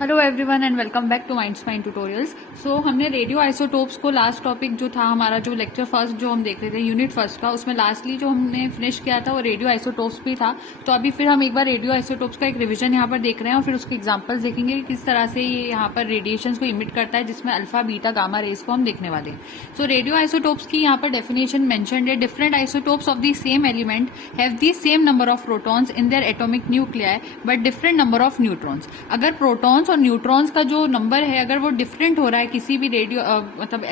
Hello everyone and welcome back to minds mind tutorials. So हमने radio isotopes को last topic जो था हमारा, जो लेक्चर फर्स्ट जो हम देख रहे थे यूनिट फर्स्ट का, उसमें लास्टली जो हमने फिनिश किया था वो रेडियो आइसोटोप्स भी था। तो अभी फिर हम एक बार रेडियो आइसोटोप्स का एक रिवीजन यहाँ पर देख रहे हैं और फिर उसके एग्जांपल्स देखेंगे कि किस तरह से ये यहाँ पर रेडिएशन को इमिट करता है, जिसमें अल्फा बीटा गामा रेज को हम देखने वाले हैं। सो रेडियो आइसोटोप्स की यहाँ पर डेफिनेशन मेंशन्ड है, different isotopes of the same element have the same number of protons in their atomic nuclei but different number of neutrons. अगर प्रोटॉन्स और न्यूट्रॉन्स का जो नंबर है अगर वो डिफरेंट हो रहा है किसी भी रेडियो मतलब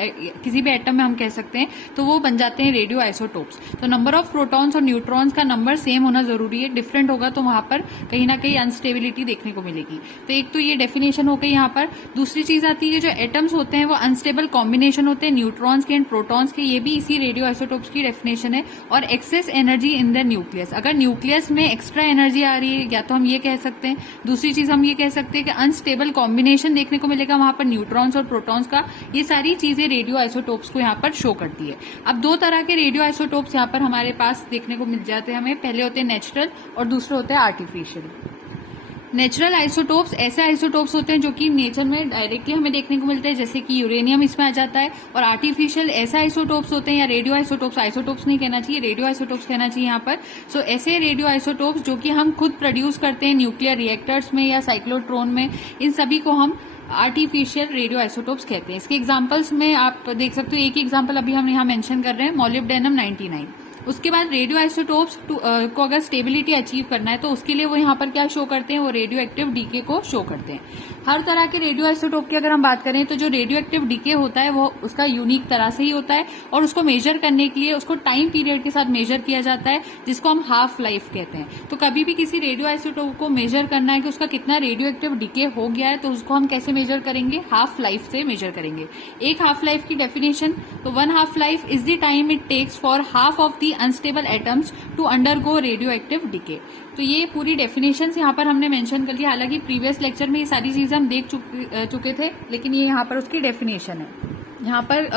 किसी भी एटम में हम कह सकते हैं, तो वो बन जाते हैं रेडियो आइसोटोप्स। तो नंबर ऑफ प्रोटॉन्स और न्यूट्रॉन्स का नंबर सेम होना जरूरी है, डिफरेंट होगा तो वहां पर कहीं ना कहीं अनस्टेबिलिटी देखने को मिलेगी। तो एक तो ये डेफिनेशन हो गई यहाँ पर। दूसरी चीज आती है, जो एटम्स होते हैं वो अनस्टेबल कॉम्बिनेशन होते हैं न्यूट्रॉन्स के एंड प्रोटॉन्स के, ये भी इसी रेडियो आइसोटोप्स की डेफिनेशन है। और excess energy in the nucleus, अगर न्यूक्लियस में एक्स्ट्रा एनर्जी आ रही है या तो हम ये कह सकते हैं, दूसरी चीज हम ये कह सकते हैं कि अनस्टेबल कॉम्बिनेशन देखने को मिलेगा वहां पर न्यूट्रॉन्स और प्रोटॉन्स का। ये सारी चीजें रेडियो आइसोटोप्स को यहाँ पर शो करती है। अब दो तरह के रेडियो आइसोटोप्स यहाँ पर हमारे पास देखने को मिल जाते हैं हमें, पहले होते हैं नेचुरल और दूसरे होते हैं आर्टिफिशियल। नेचुरल आइसोटोप्स ऐसे आइसोटोप्स होते हैं जो कि नेचर में डायरेक्टली हमें देखने को मिलते हैं, जैसे कि यूरेनियम इसमें आ जाता है। और आर्टिफिशियल ऐसे आइसोटोप्स होते हैं, या रेडियो आइसोटोप्स, आइसोटोप्स नहीं कहना चाहिए, रेडियो आइसोटोप्स कहना चाहिए यहाँ पर। सो ऐसे रेडियो आइसोटोप्स जो कि हम खुद प्रोड्यूस करते हैं न्यूक्लियर रिएक्टर्स में या साइक्लोट्रॉन में, इन सभी को हम आर्टिफिशियल रेडियो आइसोटोप्स कहते हैं। इसके एग्जांपल्स में आप देख सकते हो, एक ही एग्जांपल अभी हम यहाँ मेंशन कर रहे हैं, मॉलिब्डेनम 99। उसके बाद रेडियो आइसोटोप्स को अगर स्टेबिलिटी अचीव करना है तो उसके लिए वो यहाँ पर क्या शो करते हैं, वो रेडियो एक्टिव डीके को शो करते हैं। हर तरह के रेडियो आइसोटोप की अगर हम बात करें तो जो रेडियो एक्टिव डीके होता है वो उसका यूनिक तरह से ही होता है, और उसको मेजर करने के लिए उसको टाइम पीरियड के साथ मेजर किया जाता है, जिसको हम हाफ लाइफ कहते हैं। तो कभी भी किसी रेडियो आइसोटोप को मेजर करना है कि उसका कितना रेडियो एक्टिव डीके हो गया है, तो उसको हम कैसे मेजर करेंगे, हाफ लाइफ से मेजर करेंगे। एक हाफ लाइफ की डेफिनेशन, तो one half life is the time it takes for half of the unstable atoms to undergo radio active decay. तो ये पूरी डेफिनेशन यहाँ पर हमने मेंशन कर लिया। हालांकि प्रीवियस लेक्चर में ये सारी चीजें हम देख चुके थे, लेकिन ये यहाँ पर उसकी डेफिनेशन है। यहाँ पर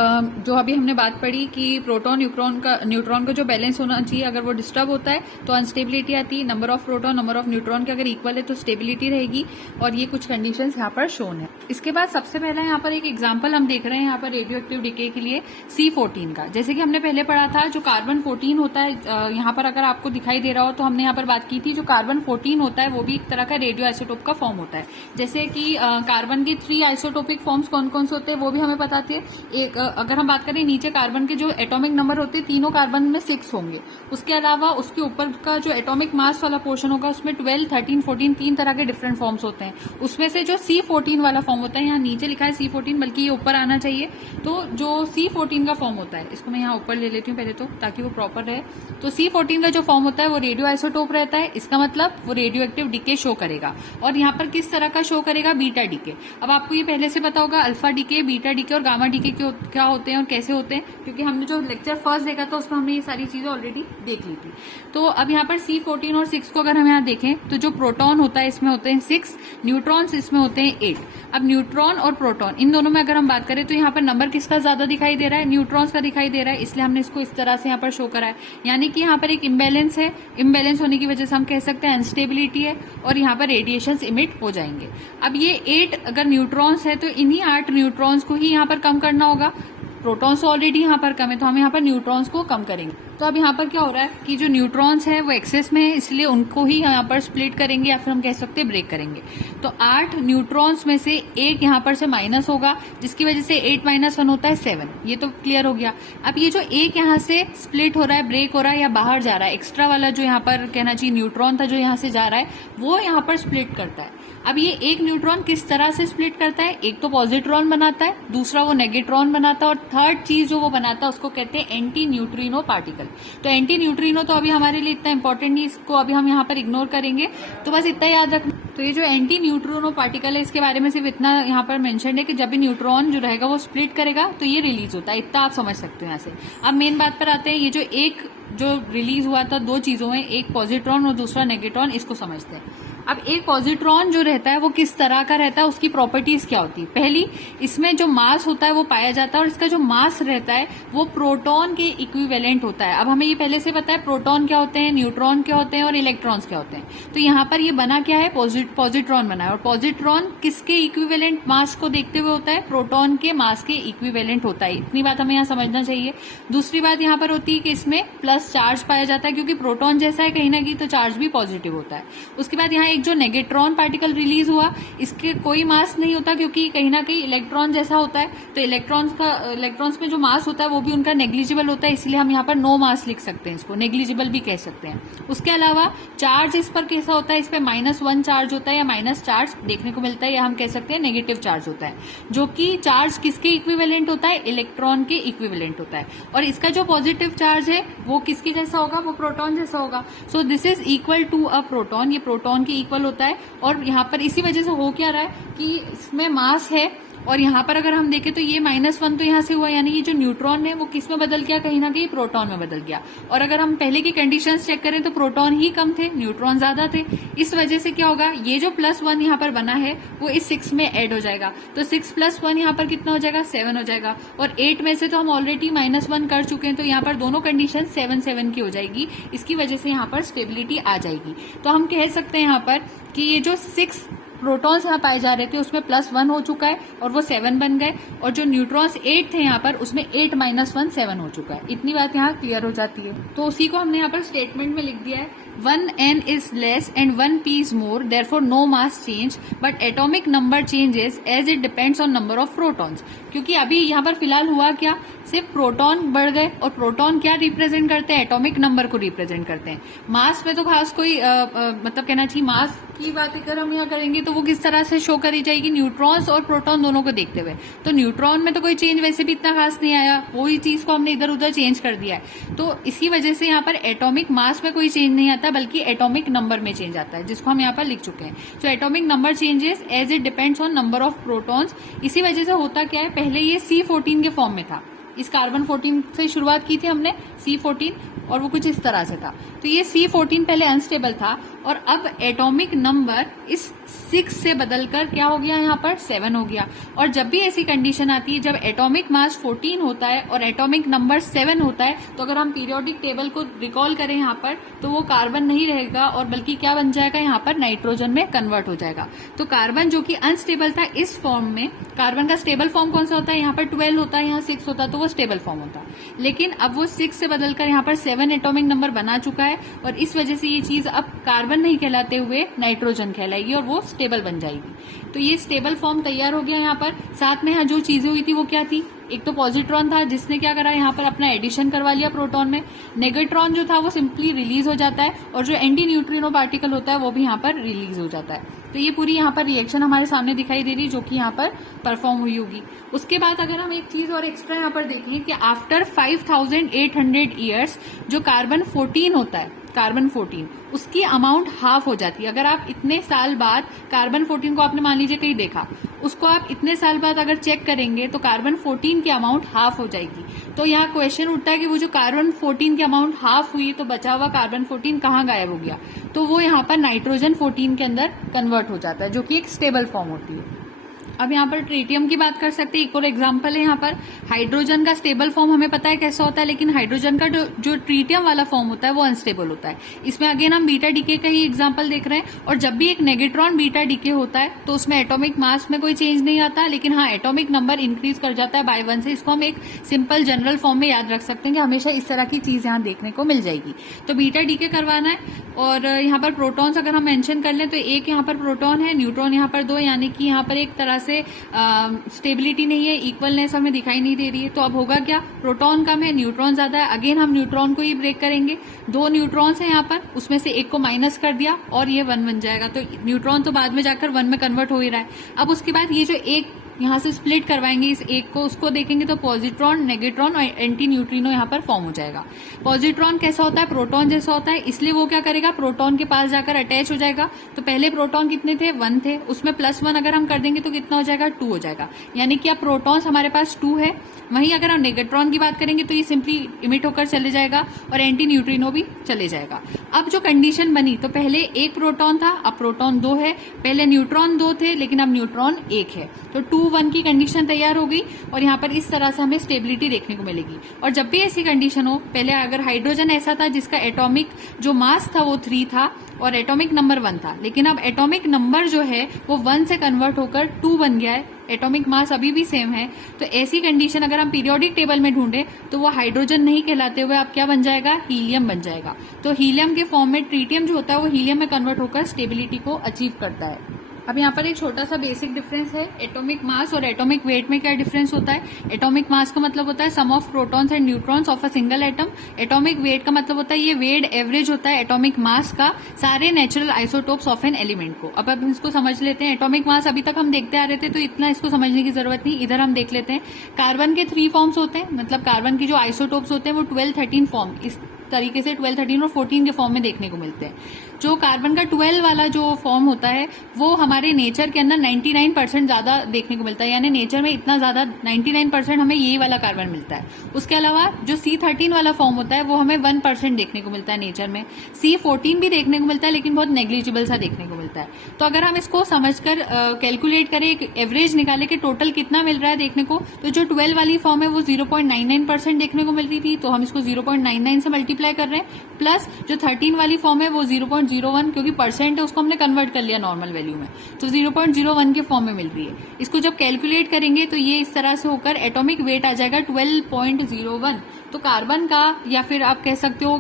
जो अभी हमने बात पढ़ी कि प्रोटॉन न्यूट्रॉन का जो बैलेंस होना चाहिए, अगर वो डिस्टर्ब होता है तो अनस्टेबिलिटी आती है। Number of proton number of neutron के अगर इक्वल है तो स्टेबिलिटी रहेगी, और ये कुछ कंडीशंस यहाँ पर शोन है। इसके बाद सबसे पहला यहाँ पर एक एग्जाम्पल हम देख रहे हैं यहाँ पर रेडियो एक्टिव डीके के लिए C14 का। जैसे कि हमने पहले पढ़ा था, जो कार्बन 14 होता है, यहाँ पर अगर आपको दिखाई दे रहा हो तो हमने यहाँ पर बात की थी, जो कार्बन 14 होता है वो भी एक तरह का रेडियो आइसोटोप का फॉर्म होता है। जैसे कि कार्बन के 3 आइसोटोपिक फॉर्म्स कौन कौन से होते हैं वो भी हमें पता थे। एक अगर हम बात करें, नीचे कार्बन के जो एटॉमिक नंबर होते हैं तीनों कार्बन में 6 होंगे। उसके अलावा उसके ऊपर का जो एटॉमिक मास वाला पोर्शन होगा उसमें 12, 13, 14 तीन तरह के डिफरेंट फॉर्म्स होते हैं। उसमें से जो C14 वाला फॉर्म होता है, यहाँ नीचे लिखा है C14, बल्कि ये ऊपर आना चाहिए। तो जो C14 का फॉर्म होता है, इसको मैं यहाँ ऊपर ले लेती हूँ पहले तो, ताकि वो प्रॉपर रहे। तो C14 का जो फॉर्म होता है वो रेडियो आइसोटोप रहता है। इसका मतलब वो रेडियो एक्टिव डीके शो करेगा। और यहाँ पर किस तरह का शो करेगा, बीटा डीके। अब आपको ये पहले से पता होगा अल्फा डीके, बीटा डीके और गामा डीके क्या होते हैं और कैसे होते हैं, क्योंकि हमने जो लेक्चर फर्स्ट देखा था उसमें हमने ये सारी चीजें ऑलरेडी देख ली थी। तो अब यहाँ पर C14 और 6 को अगर हम यहाँ देखें तो जो प्रोटॉन होता है इसमें होते हैं 6, न्यूट्रॉन्स इसमें होते हैं 8। अब न्यूट्रॉन और प्रोटॉन इन दोनों में अगर हम बात करें तो यहाँ पर नंबर किसका ज्यादा दिखाई दे रहा है, न्यूट्रॉन्स का दिखाई दे रहा है, इसलिए हमने इसको इस तरह से यहाँ पर शो करा है। यानी कि यहाँ पर एक इम्बैलेंस है, इम्बैलेंस होने की वजह से हम कह सकते हैं अनस्टेबिलिटी है, और यहाँ पर रेडिएशन इमिट हो जाएंगे। अब ये 8 अगर न्यूट्रॉन्स है तो इन्हीं 8 न्यूट्रॉन्स को ही यहाँ पर कम करना होगा। प्रोटॉन्स ऑलरेडी यहाँ पर कम है तो हम यहाँ पर न्यूट्रॉन्स को कम करेंगे। तो अब यहाँ पर क्या हो रहा है कि जो न्यूट्रॉन्स है वो एक्सेस में है, इसलिए उनको ही यहाँ पर स्प्लिट करेंगे, या फिर हम कह सकते हैं ब्रेक करेंगे। तो 8 न्यूट्रॉन्स में से एक यहाँ पर से माइनस होगा, जिसकी वजह से 8 - 1 होता है 7। ये तो क्लियर हो गया। अब ये जो एक यहाँ से स्प्लिट हो रहा है, ब्रेक हो रहा है या बाहर जा रहा है, एक्स्ट्रा वाला जो यहाँ पर कहना चाहिए न्यूट्रॉन था जो यहाँ से जा रहा है, वो यहाँ पर स्प्लिट करता है। अब ये एक न्यूट्रॉन किस तरह से स्प्लिट करता है, एक तो पॉजिट्रॉन बनाता है, दूसरा वो नेगेट्रॉन बनाता है, और थर्ड चीज जो वो बनाता है उसको कहते हैं एंटी न्यूट्रिनो पार्टिकल। तो एंटी न्यूट्रिनो तो अभी हमारे लिए इतना इंपॉर्टेंट नहीं, इसको अभी हम यहाँ पर इग्नोर करेंगे। तो बस इतना याद रखना। तो ये जो एंटी न्यूट्रिनो पार्टिकल है इसके बारे में सिर्फ इतना यहाँ पर मेंशन है कि जब भी न्यूट्रॉन जो रहेगा वो स्प्लिट करेगा तो ये रिलीज होता है। इतना आप समझ सकते हो यहाँ से। अब मेन बात पर आते हैं, ये जो रिलीज हुआ था 2 चीजों में, एक पॉजिट्रॉन और दूसरा नेगेट्रॉन, इसको समझते हैं। अब एक पॉजिट्रॉन जो रहता है वो किस तरह का रहता है, उसकी प्रॉपर्टीज क्या होती है। पहली, इसमें जो मास होता है वो पाया जाता है, और इसका जो मास रहता है वो प्रोटॉन के इक्विवेलेंट होता है। अब हमें ये पहले से पता है प्रोटॉन क्या होते हैं, न्यूट्रॉन क्या होते हैं और इलेक्ट्रॉन्स क्या होते हैं। तो यहाँ पर ये बना क्या है, पॉजिट्रॉन बना है। और पॉजिट्रॉन किसके इक्विवेलेंट मास को देखते हुए होता है, प्रोटॉन के मास के इक्विवेलेंट होता है। इतनी बात हमें यहाँ समझना चाहिए। दूसरी बात यहाँ पर होती है कि इसमें प्लस चार्ज पाया जाता है, क्योंकि प्रोटॉन जैसा है कहीं ना कहीं, तो चार्ज भी पॉजिटिव होता है। उसके बाद यहाँ एक जो नेगेट्रॉन पार्टिकल रिलीज हुआ, इसके कोई मास नहीं होता, क्योंकि कहीं ना कहीं इलेक्ट्रॉन जैसा होता है। तो इलेक्ट्रॉन्स में जो मास होता है वो भी उनका नेग्लिजिबल होता है, इसलिए हम यहाँ पर नो मास लिख सकते हैं, इसको नेग्लिजिबल भी कह सकते हैं। उसके अलावा चार्ज इस पर कैसा होता है, इस पर -1 चार्ज होता है या माइनस चार्ज देखने को मिलता है, या हम कह सकते हैं नेगेटिव चार्ज होता है, जो कि चार्ज किसके इक्विवेलेंट होता है, इलेक्ट्रॉन के इक्विवेलेंट होता है। और इसका जो पॉजिटिव चार्ज है वो किसके जैसा होगा, वो प्रोटॉन जैसा होगा। So this is equal to a proton, ये प्रोटॉन के इक्वल होता है। और यहाँ पर इसी वजह से हो क्या रहा है कि इसमें मास है, और यहाँ पर अगर हम देखें तो ये -1 तो यहाँ से हुआ, यानी ये जो न्यूट्रॉन है वो किस में बदल गया, कहीं ना कहीं प्रोटॉन में बदल गया। और अगर हम पहले की कंडीशंस चेक करें तो प्रोटॉन ही कम थे, न्यूट्रॉन ज्यादा थे। इस वजह से क्या होगा, ये जो +1 यहाँ पर बना है वो इस 6 में ऐड हो जाएगा। तो 6 + 1 यहाँ पर कितना हो जाएगा, 7 हो जाएगा। और 8 में से तो हम ऑलरेडी -1 कर चुके हैं, तो यहाँ पर दोनों कंडीशन 7 की हो जाएगी। इसकी वजह से यहाँ पर स्टेबिलिटी आ जाएगी। तो हम कह सकते हैं यहाँ पर कि ये जो 6 प्रोटॉन्स यहाँ पाए जा रहे थे उसमें +1 हो चुका है और वो 7 बन गए, और जो न्यूट्रॉन्स 8 थे यहाँ पर उसमें 8 - 1 7 हो चुका है। इतनी बात यहाँ क्लियर हो जाती है। तो उसी को हमने यहाँ पर स्टेटमेंट में लिख दिया है, 1n is less and 1p is more, therefore no mass change, but atomic number changes as it depends on number of protons। क्योंकि अभी यहाँ पर फिलहाल हुआ क्या, सिर्फ प्रोटॉन बढ़ गए, और प्रोटॉन क्या रिप्रेजेंट करते हैं, एटॉमिक नंबर को रिप्रेजेंट करते हैं। मास में तो खास कोई मतलब कहना चाहिए, मास की बात अगर हम यहाँ करेंगे तो वो किस तरह से शो करी जाएगी, न्यूट्रॉन्स और प्रोटॉन दोनों को देखते हुए। तो न्यूट्रॉन में तो कोई चेंज वैसे भी इतना खास नहीं आया, वही चीज को हमने इधर उधर चेंज कर दिया है। तो इसी वजह से यहाँ पर एटॉमिक मास में कोई चेंज नहीं आता, बल्कि एटॉमिक नंबर में चेंज आता है, जिसको हम यहाँ पर लिख चुके हैं। So atomic number changes as it depends on number of protons. इसी वजह से होता क्या है, पहले ये C14 के फॉर्म में था, इस कार्बन 14 से शुरुआत की थी हमने, C14, और वो कुछ इस तरह से था। तो ये C14 पहले अनस्टेबल था, और अब एटॉमिक नंबर इस 6 से बदलकर क्या हो गया, यहाँ पर 7 हो गया। और जब भी ऐसी कंडीशन आती है, जब एटॉमिक मास 14 होता है और एटॉमिक नंबर 7 होता है, तो अगर हम पीरियोडिक टेबल को रिकॉल करें यहाँ पर, तो वो कार्बन नहीं रहेगा, और बल्कि क्या बन जाएगा, यहाँ पर नाइट्रोजन में कन्वर्ट हो जाएगा। तो कार्बन जो कि अनस्टेबल था, इस फॉर्म में, कार्बन का स्टेबल फॉर्म कौन सा होता है, यहाँ पर 12 होता है, यहाँ 6 होता है, तो वो स्टेबल फॉर्म होता है। लेकिन अब वो 6 से बदलकर यहाँ पर 7 एटॉमिक नंबर बना चुका है, और इस वजह से ये चीज अब कार्बन नहीं कहलाते हुए नाइट्रोजन कहलाएगी, और वो स्टेबल बन जाएगी। तो ये स्टेबल फॉर्म तैयार हो गया यहाँ पर। साथ में यहाँ जो चीजें हुई थी वो क्या थी, एक तो पॉजिट्रॉन था जिसने क्या करा, यहाँ पर अपना एडिशन करवा लिया प्रोटॉन में। नेगेट्रॉन जो था वो सिंपली रिलीज हो जाता है, और जो एंटी न्यूट्रिनो पार्टिकल होता है वो भी यहाँ पर रिलीज हो जाता है। तो ये पूरी यहाँ पर रिएक्शन हमारे सामने दिखाई दे रही है, जो कि यहाँ पर परफॉर्म हुई होगी। उसके बाद अगर हम एक चीज और एक्स्ट्रा यहाँ पर देखें कि आफ्टर 5800 ईयर्स जो कार्बन 14 होता है, कार्बन 14, उसकी अमाउंट हाफ हो जाती है। अगर आप इतने साल बाद कार्बन 14 को आपने मान लीजिए कहीं देखा, उसको आप इतने साल बाद अगर चेक करेंगे तो कार्बन 14 की अमाउंट हाफ हो जाएगी। तो यहाँ क्वेश्चन उठता है कि वो जो कार्बन 14 की अमाउंट हाफ हुई, तो बचा हुआ कार्बन 14 कहाँ गायब हो गया, तो वो यहाँ पर नाइट्रोजन 14 के अंदर कन्वर्ट हो जाता है, जो कि एक स्टेबल फॉर्म होती है। अब यहाँ पर ट्रीटियम की बात कर सकते हैं, एक और एग्जांपल है यहाँ पर। हाइड्रोजन का स्टेबल फॉर्म हमें पता है कैसा होता है, लेकिन हाइड्रोजन का जो ट्रीटियम वाला फॉर्म होता है वो अनस्टेबल होता है। इसमें अगेन हम बीटा डीके का ही एग्जांपल देख रहे हैं। और जब भी एक नेगेट्रॉन बीटा डीके होता है तो उसमें एटॉमिक मास में कोई चेंज नहीं आता, लेकिन हाँ एटॉमिक नंबर इंक्रीज कर जाता है बाय 1 से। इसको हम एक सिंपल जनरल फॉर्म में याद रख सकते हैं कि हमेशा इस तरह की चीज यहाँ देखने को मिल जाएगी। तो बीटा डीके करवाना है, और यहाँ पर प्रोटॉन्स अगर हम मेंशन कर लें तो एक यहाँ पर प्रोटॉन है, न्यूट्रॉन यहाँ पर 2, यानी कि यहाँ पर एक तरह से स्टेबिलिटी नहीं है, इक्वलनेस हमें दिखाई नहीं दे रही है। तो अब होगा क्या, प्रोटॉन कम है, न्यूट्रॉन ज्यादा है। अगेन हम न्यूट्रॉन को ही ब्रेक करेंगे, 2 न्यूट्रॉन्स हैं यहाँ पर, उसमें से एक को माइनस कर दिया और ये 1 बन जाएगा। तो न्यूट्रॉन तो बाद में जाकर 1 में कन्वर्ट हो ही रहा है। अब उसके बाद ये जो एक यहाँ से स्प्लिट करवाएंगे इस एक को, उसको देखेंगे तो पॉजिट्रॉन, नेगेट्रॉन और एंटी न्यूट्रिनो यहाँ पर फॉर्म हो जाएगा। पॉजिट्रॉन कैसा होता है, प्रोटॉन जैसा होता है, इसलिए वो क्या करेगा, प्रोटॉन के पास जाकर अटैच हो जाएगा। तो पहले प्रोटॉन कितने थे, 1 थे, उसमें +1 अगर हम कर देंगे तो कितना हो जाएगा, 2 हो जाएगा। यानी कि अब प्रोटॉन्स हमारे पास 2 है। वहीं अगर हम नेगेट्रॉन की बात करेंगे तो ये सिंपली इमिट होकर चले जाएगा और एंटी न्यूट्रिनो भी चले जाएगा। अब जो कंडीशन बनी, तो पहले एक प्रोटॉन था, अब प्रोटॉन 2 है, पहले न्यूट्रॉन 2 थे लेकिन अब न्यूट्रॉन 1 है, तो 2-1 की कंडीशन तैयार हो गई और यहाँ पर इस तरह से हमें स्टेबिलिटी देखने को मिलेगी। और जब भी ऐसी कंडीशन हो, पहले अगर हाइड्रोजन ऐसा था जिसका एटॉमिक जो मास था वो 3 था और एटॉमिक नंबर 1 था, लेकिन अब एटॉमिक नंबर जो है वो 1 से कन्वर्ट होकर 2 बन गया है, एटॉमिक मास अभी भी सेम है, तो ऐसी कंडीशन अगर हम पीरियोडिक टेबल में ढूंढे तो वो हाइड्रोजन नहीं कहलाते हुए अब क्या बन जाएगा, हीलियम बन जाएगा। तो हीलियम के फॉर्म में ट्रीटियम जो होता है वो हीलियम में कन्वर्ट होकर स्टेबिलिटी को अचीव करता है। अब यहाँ पर एक छोटा सा बेसिक डिफरेंस है, एटॉमिक मास और एटॉमिक वेट में क्या डिफरेंस होता है। एटॉमिक मास का मतलब होता है sum of protons and neutrons of a single atom. Atomic weight का मतलब होता है ये वेट एवरेज होता है एटॉमिक मास का सारे natural isotopes of an element को। अब हम इसको समझ लेते हैं। एटॉमिक मास अभी तक हम देखते आ रहे थे तो इतना इसको समझने की जरूरत नहीं, इधर हम देख लेते हैं। कार्बन के 3 फॉर्म्स होते हैं, मतलब कार्बन की जो आइसोटोप्स होते हैं वो 12-13 फॉर्म इस तरीके से 12, 13 और 14 के फॉर्म में देखने को मिलते हैं। जो कार्बन का 12 वाला जो फॉर्म होता है वो हमारे नेचर के अंदर 99% ज्यादा देखने को मिलता है, यानी नेचर में इतना ज्यादा 99% हमें यही वाला कार्बन मिलता है। उसके अलावा जो C13 वाला फॉर्म होता है वो हमें 1% देखने को मिलता है नेचर में। C14 भी देखने को मिलता है लेकिन बहुत नेग्लिजिबल सा देखने को मिलता है। तो अगर हम इसको समझकर कैलकुलेट करें, एक एवरेज निकाले कि टोटल कितना मिल रहा है देखने को, तो जो 12 वाली फॉर्म है वो 0.99% देखने को मिल रही थी, तो हम इसको 0.99 से मल्टीप्लाई कर रहे हैं, प्लस जो 13 वाली फॉर्म है वो 0.01, क्योंकि परसेंट है उसको हमने कन्वर्ट कर लिया नॉर्मल वैल्यू में, तो 0.01 के फॉर्म में मिल रही है। इसको जब कैलकुलेट करेंगे तो ये इस तरह से होकर एटॉमिक वेट आ जाएगा 12.01। तो कार्बन का, या फिर आप कह सकते हो,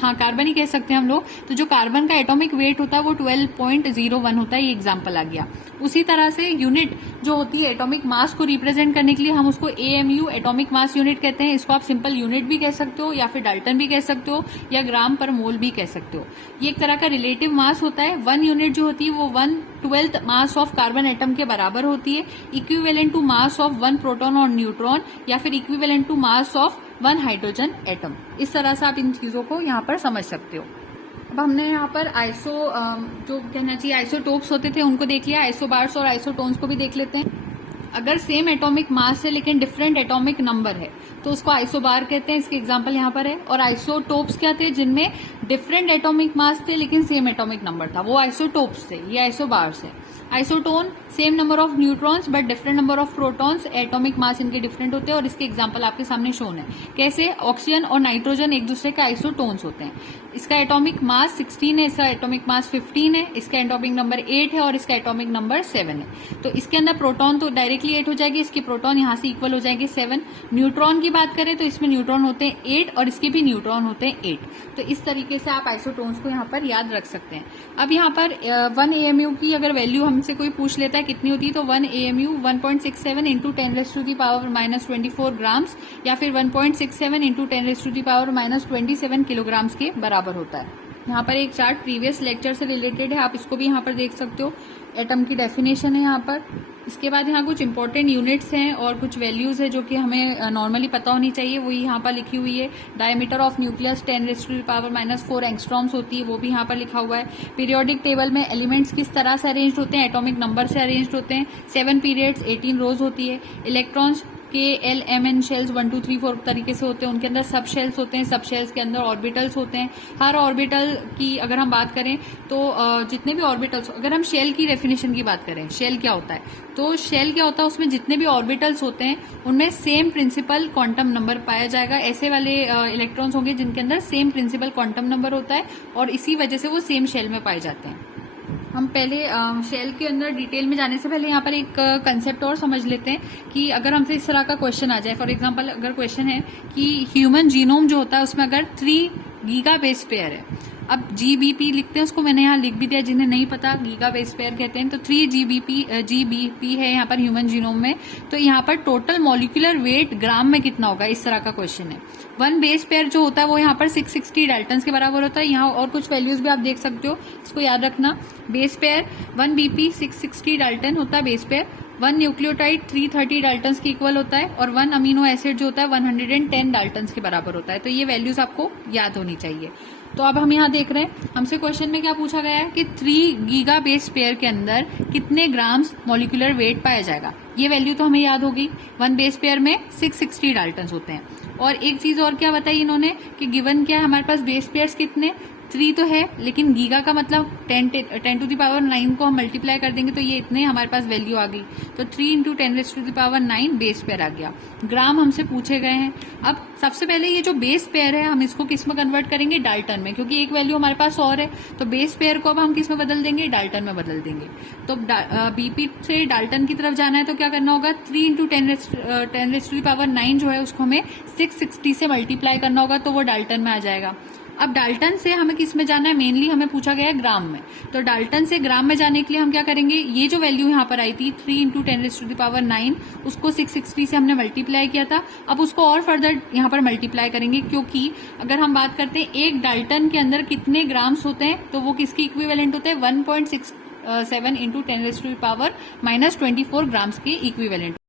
हाँ कार्बन ही कह सकते हैं हम लोग, तो जो कार्बन का एटॉमिक वेट होता है वो 12.01 होता है। ये एग्जाम्पल आ गया। उसी तरह से यूनिट जो होती है एटॉमिक मास को रिप्रेजेंट करने के लिए हम उसको AMU एटॉमिक मास यूनिट कहते हैं। इसको आप सिंपल यूनिट भी कह सकते हो या फिर डाल्टन भी कह सकते हो या ग्राम पर मोल भी कह सकते हो। ये एक तरह का रिलेटिव मास होता है। 1 यूनिट जो होती है वो 1/12 मास ऑफ कार्बन एटम के बराबर होती है, equivalent to mass of 1 proton और न्यूट्रॉन, या फिर equivalent to mass of 1 hydrogen atom. इस तरह से आप इन चीजों को यहाँ पर समझ सकते हो। अब हमने यहाँ पर जो कहना चाहिए आइसोटोप्स होते थे उनको देख लिया, आइसोबार्स और आइसोटोन्स को भी देख लेते हैं। अगर सेम एटॉमिक मास है लेकिन डिफरेंट एटॉमिक नंबर है तो उसको आइसोबार कहते हैं। इसके एग्जांपल यहाँ पर है। और आइसोटोप्स क्या थे, जिनमें डिफरेंट एटॉमिक मास थे लेकिन सेम एटॉमिक नंबर था, वो आइसोटोप्स थे। ये आइसोबार्स है। Isotone, same number of neutrons but different number of protons, atomic mass इनके डिफरेंट होते हैं। और इसके एग्जांपल आपके सामने शोन है। कैसे, ऑक्सीजन और नाइट्रोजन एक दूसरे के आइसोटोन्स होते हैं। इसका एटॉमिक मास 16 है, इसका एटॉमिक मास 15 है, इसका एटॉमिक नंबर 8 है और इसका एटॉमिक नंबर 7 है। तो इसके अंदर प्रोटॉन तो डायरेक्टली 8 हो जाएगी, इसकी प्रोटॉन यहाँ से इक्वल हो जाएगी 7। न्यूट्रॉन की बात करें तो इसमें न्यूट्रॉन होते हैं 8 और इसके भी न्यूट्रॉन होते हैं 8। तो इस तरीके से आप आइसोटोन्स को यहाँ पर याद रख सकते हैं। अब यहाँ पर 1 AMU की अगर वैल्यू हमसे कोई पूछ लेता है कितनी होती है, तो 1 AMU 1.67 इंटू 10⁻⁻⁴ ग्राम्स या फिर 1.67 इंटू 10⁻⁻27 किलोग्राम्स के बराबर होता है। यहाँ पर एक चार्ट प्रीवियस लेक्चर से रिलेटेड है, आप इसको भी यहाँ पर देख सकते हो। एटम की डेफिनेशन है यहाँ पर। इसके बाद यहाँ कुछ इंपॉर्टेंट यूनिट्स हैं और कुछ वैल्यूज है जो कि हमें नॉर्मली पता होनी चाहिए, वही यहाँ पर लिखी हुई है। डायमीटर ऑफ न्यूक्लियस 10⁻⁻⁴ एंगस्ट्रॉम्स होती है, वो भी यहाँ पर लिखा हुआ है। पीरियोडिक टेबल में एलिमेंट्स किस तरह से अरेंज होते हैं, एटॉमिक नंबर से अरेंज होते हैं। 7 पीरियड्स 18 रोज होती है। इलेक्ट्रॉन्स के LMN शेल्स 1 2 3 4 तरीके से होते हैं, उनके अंदर सब शेल्स होते हैं, सब शेल्स के अंदर ऑर्बिटल्स होते हैं। हर ऑर्बिटल की अगर हम बात करें तो जितने भी ऑर्बिटल्स, अगर हम शेल की डेफिनेशन की बात करें, शेल क्या होता है, तो शेल क्या होता है, उसमें जितने भी ऑर्बिटल्स होते हैं उनमें सेम प्रिंसिपल क्वांटम नंबर पाया जाएगा। ऐसे वाले इलेक्ट्रॉन्स होंगे जिनके अंदर सेम प्रिंसिपल क्वांटम नंबर होता है और इसी वजह से वो सेम शेल में पाए जाते हैं। हम पहले शेल के अंदर डिटेल में जाने से पहले यहाँ पर एक कंसेप्ट और समझ लेते हैं कि अगर हमसे इस तरह का क्वेश्चन आ जाए, फॉर एग्जांपल अगर क्वेश्चन है कि ह्यूमन जीनोम जो होता है उसमें अगर 3 गीगा बेस पेयर है, अब GBP लिखते हैं, उसको मैंने यहाँ लिख भी दिया, जिन्हें नहीं पता गीगा बेस पेयर कहते हैं, तो 3 GBP है यहाँ पर ह्यूमन जीनोम में। तो यहाँ पर टोटल मॉलिक्यूलर वेट ग्राम में कितना होगा, इस तरह का क्वेश्चन है। 1 बेस पेयर जो होता है वो यहाँ पर 660 डाल्टन्स के बराबर होता है। यहाँ और कुछ वैल्यूज भी आप देख सकते हो, इसको याद रखना। बेस पेयर 1 BP 660 डाल्टन होता है बेस पेयर। 1 न्यूक्लियोटाइड 330 डाल्टन्स के इक्वल होता है और 1 अमीनो एसिड जो होता है 110 डाल्टन्स के बराबर होता है। तो ये वैल्यूज आपको याद होनी चाहिए। तो अब हम यहाँ देख रहे हैं, हमसे क्वेश्चन में क्या पूछा गया है कि 3 गीगा बेस पेयर के अंदर कितने ग्राम्स मॉलिक्यूलर वेट पाया जाएगा। ये वैल्यू तो हमें याद होगी, 1 बेस पेयर में 660 डाल्टन्स होते हैं। और एक चीज और क्या बताई इन्होंने कि गिवन क्या है, हमारे पास बेस पेयर्स कितने 3 तो है, लेकिन गीगा का मतलब 10 टू द पावर 9 को हम मल्टीप्लाई कर देंगे तो ये इतने हमारे पास वैल्यू आ गई। तो 3 into 10 to the power 9 base pair आ गया। ग्राम हमसे पूछे गए हैं। अब सबसे पहले ये जो बेस पेयर है हम इसको किस में कन्वर्ट करेंगे, डाल्टन में, क्योंकि एक वैल्यू हमारे पास और है। तो बेस पेयर को अब हम किस में बदल देंगे, डाल्टन में बदल देंगे। तो बीपी से डाल्टन की तरफ जाना है तो क्या करना होगा, 3 इंटू 10 टू द पावर 9 जो है उसको हमें 660 से मल्टीप्लाई करना होगा तो वो डाल्टन में आ जाएगा। अब डाल्टन से हमें किस में जाना है, मेनली हमें पूछा गया है ग्राम में। तो डाल्टन से ग्राम में जाने के लिए हम क्या करेंगे, ये जो वैल्यू यहाँ पर आई थी 3 इंटू 10 टू द पावर 9 उसको 660 से हमने मल्टीप्लाई किया था। अब उसको और फर्दर यहाँ पर मल्टीप्लाई करेंगे, क्योंकि अगर हम बात करते हैं एक डाल्टन के अंदर कितने ग्राम्स होते हैं तो वो किसकी इक्विवेलेंट होते हैं, 1.67 into 10 to the power -24 grams के इक्विवेलेंट।